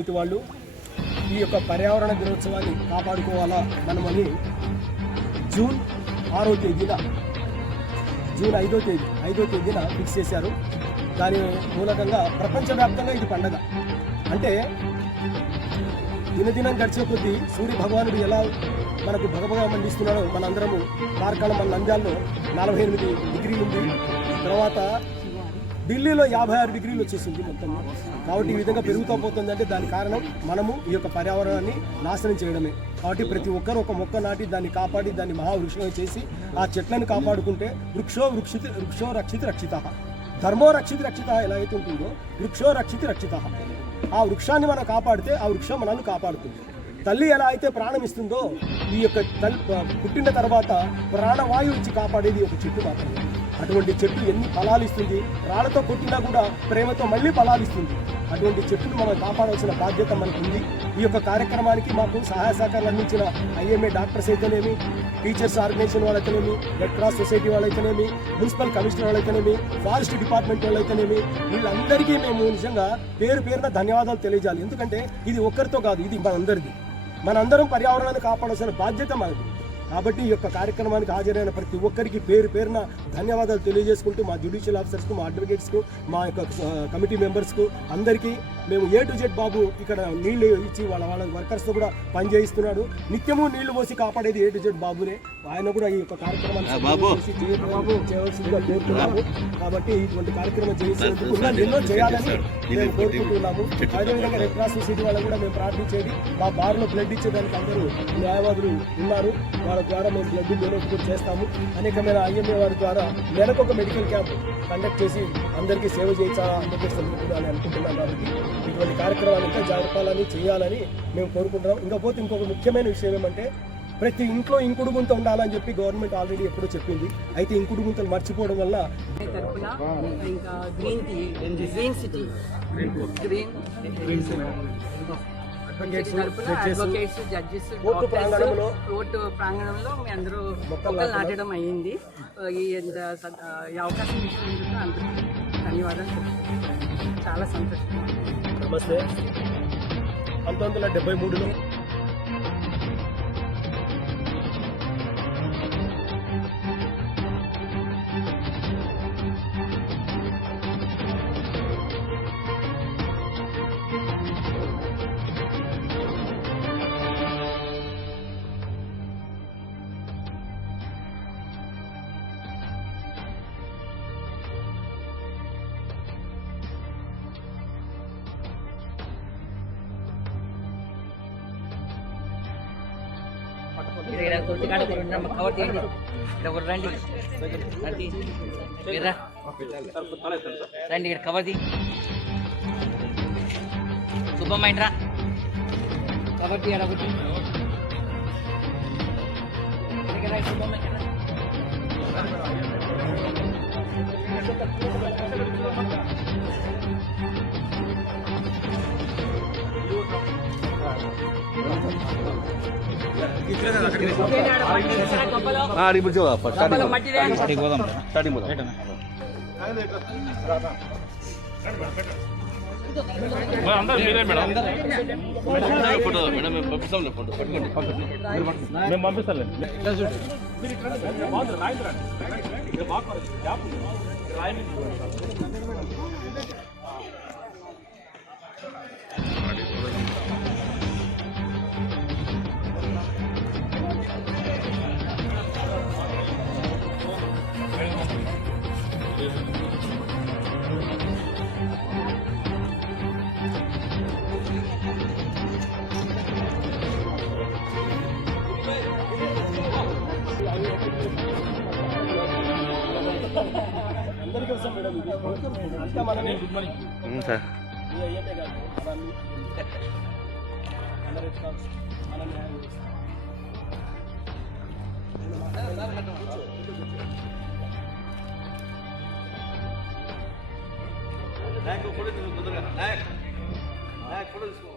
సమితి వాళ్ళు ఈ యొక్క పర్యావరణ దినోత్సవాన్ని కాపాడుకోవాలా మనమని జూన్ 6వ తేదీన జూన్ 5వ తేదీన ఫిక్స్ చేశారు. దాని మూలకంగా ప్రపంచవ్యాప్తంగా ఇది పండగ. అంటే దినదినం గడిచే కొద్దీ సూర్య భగవానుడు ఎలా మనకు భగభగా మండిస్తున్నాడో మనందరము కార్కళం మన నంద్యాలలో 48 డిగ్రీలు ఉంది. తర్వాత ఢిల్లీలో 56 డిగ్రీలు వచ్చేసింది మొత్తం. కాబట్టి ఈ విధంగా పెరుగుతూ పోతుందంటే దాని కారణం మనము ఈ యొక్క పర్యావరణాన్ని నాశనం చేయడమే. కాబట్టి ప్రతి ఒక్కరు ఒక మొక్క నాటి దాన్ని కాపాడి దాన్ని మహావృక్షం చేసి ఆ చెట్లను కాపాడుకుంటే వృక్షో రక్షిత రక్షిత, ధర్మో రక్షిత రక్షిత ఎలా అయితే ఉంటుందో వృక్షో రక్షిత. ఆ వృక్షాన్ని మనం కాపాడితే ఆ వృక్షం మనల్ని కాపాడుతుంది. తల్లి ఎలా అయితే ప్రాణం ఇస్తుందో ఈ యొక్క పుట్టిన తర్వాత ప్రాణవాయువు ఇచ్చి కాపాడేది ఒక చెట్టు మాత్రమే. అటువంటి చెట్టు ఎన్ని ఫలాలు ఇస్తుంది, రాళ్లతో కొట్టినా కూడా ప్రేమతో మళ్ళీ ఫలాలు ఇస్తుంది. అటువంటి చెట్టును మనం కాపాడాల్సిన బాధ్యత మనకు ఉంది. ఈ యొక్క కార్యక్రమానికి మాకు సహాయ సహకారాలు అందించిన ఐఎంఏ డాక్టర్స్ అయితేనేమి, టీచర్స్ ఆర్గనైజేషన్ వాళ్ళైతేనేమి, రెడ్ క్రాస్ సొసైటీ వాళ్ళైతేనేమి, మున్సిపల్ కమిషనర్ వాళ్ళైతేనేమి, ఫారెస్ట్ డిపార్ట్మెంట్ వాళ్ళైతేనేమి, వీళ్ళందరికీ మేము నిజంగా పేరున ధన్యవాదాలు తెలియజేయాలి. ఎందుకంటే ఇది ఒక్కరితో కాదు, ఇది మనందరం పర్యావరణాన్ని కాపాడాల్సిన బాధ్యత మనది. కాబట్టి ఈ యొక్క కార్యక్రమానికి హాజరైన ప్రతి ఒక్కరికి పేరున ధన్యవాదాలు తెలియజేసుకుంటూ మా జ్యుడిషియల్ ఆఫీసర్స్కు, మా అడ్వకేట్స్కు, మా యొక్క కమిటీ మెంబర్స్కు అందరికీ మేము A to Z బాబు ఇక్కడ నీళ్లు ఇచ్చి వాళ్ళ వర్కర్స్తో కూడా పనిచేయిస్తున్నాడు. నిత్యము నీళ్లు పోసి కాపాడేది A to Z బాబునే. ఆయన కూడా ఈ యొక్క కార్యక్రమాన్ని చేయవలసిందిగా కోరుతున్నాము. కాబట్టి ఇటువంటి కార్యక్రమం చేసేందుకు ఎన్నో చేయాలని మేము కోరుకుంటున్నాము. అదేవిధంగా రెడ్ క్రాస్ సొసైటీ వాళ్ళకు కూడా మేము ప్రార్థించేది, మా బార్లో బ్లడ్ ఇచ్చేదానికి అందరూ న్యాయవాదులు ఉన్నారు. వాళ్ళ ద్వారా మేము బ్లడ్ డొనేట్ కూడా చేస్తాము. అనేకమైన IMA వారి ద్వారా నెలకు ఒక మెడికల్ క్యాంప్ కండక్ట్ చేసి అందరికీ సేవ చేయించాలని అనుకుంటున్నాం. కాబట్టి ఇటువంటి కార్యక్రమాలు ఇంకా జరపాలని చేయాలని మేము కోరుకుంటున్నాం. ఇంకొక ముఖ్యమైన విషయం ఏమంటే ప్రతి ఇంట్లో ఇంకుడు గుంత ఉండాలని చెప్పి గవర్నమెంట్ ఆల్రెడీ ఎప్పుడో చెప్పింది. అయితే ఇంకుడు గుంతలు మర్చిపోవడం వల్ల కోర్టు ప్రాంగణంలో మీ అందరూ మొక్కలు నాటడం అయ్యింది. ఈ అవకాశం ఇచ్చినందుకు అందరికీ ధన్యవాదాలు. చాలా సంతోషం. నమస్తే. 1973లో కవర్ తీయండి. రండి ఇక్కడ కవర్ తీ. శుభమ్మ ఇంట్రా కవర్ తీయడా ఒకటి. శుభమ్మ మేము పంపిస్తాం. అందరికీ వస్తాం మేడం. అంతా మనమే. Good morning sir. ఫోటో తీసుకో.